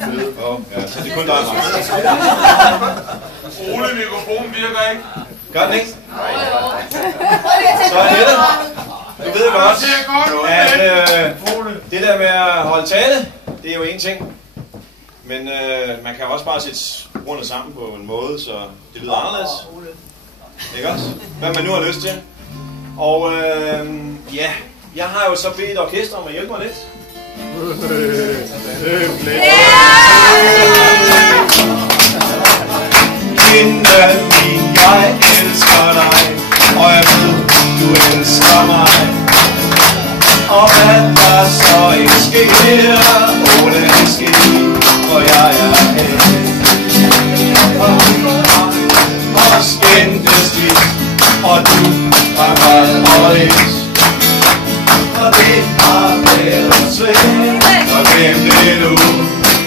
fede. Ja, så det er kun dig, Max. Ole, mikrofonen virker ikke. Gør den ikke? Så Annette, du ved godt, at det der med at holde tale, det er jo en ting. Men man kan også bare sætte ordene sammen på en måde, så det lyder anderledes. Ikke også? Hvad man nu har lyst til. Og ja, jeg har jo så bedt orkester om at hjælpe mig lidt. Inden min, jeg elsker dig, og jeg ved, du elsker mig. Og hvad der så ikke sker, det sker, for jeg er her. Og skændtes dit, og du var godt og et. Og det har været svært, og glem det nu,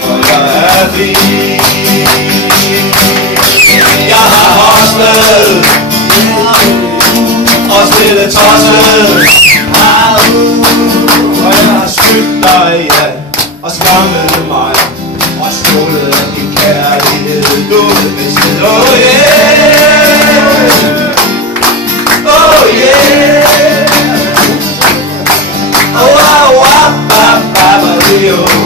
for jeg er din. Jeg har hostlet og spillet tosset, og jeg har snydt dig, ja, og skammet mig, og stjålet din kærlighed, du ved mistet. Oh yeah, oh yeah, oh wow, wow, wow, wow,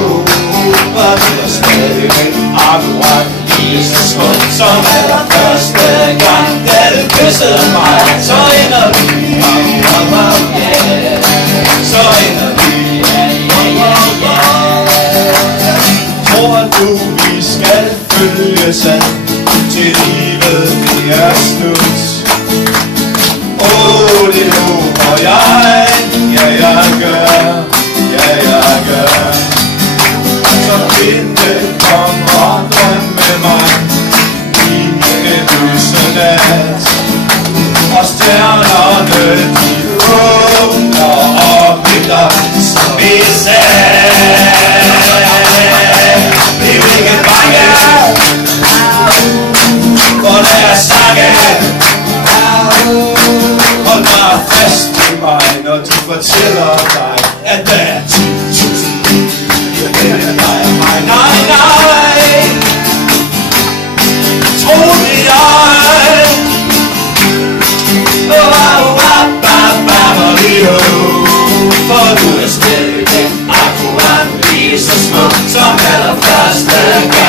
og det er stadigvæk akkurat lige så smukt som allerførste gang, da du kyssede mig. Så ender vi, wow, wow, yeah. Så ender vi, tror du vi skal følges ad, til livet det er slut? Det håber jeg, ja jeg gør, ja jeg gør. Så vinde, kom og drøm med mig i en lyse nat. Og stjernerne de åbner og venter som vi sagde. Bliv ikke bange, for der er snakke. Hold dig fast i mig, når de fortæller dig, at der er 10.000 nej, nej, tro mit øje. For du er stadig akkurat lige så smuk som allerførste gang.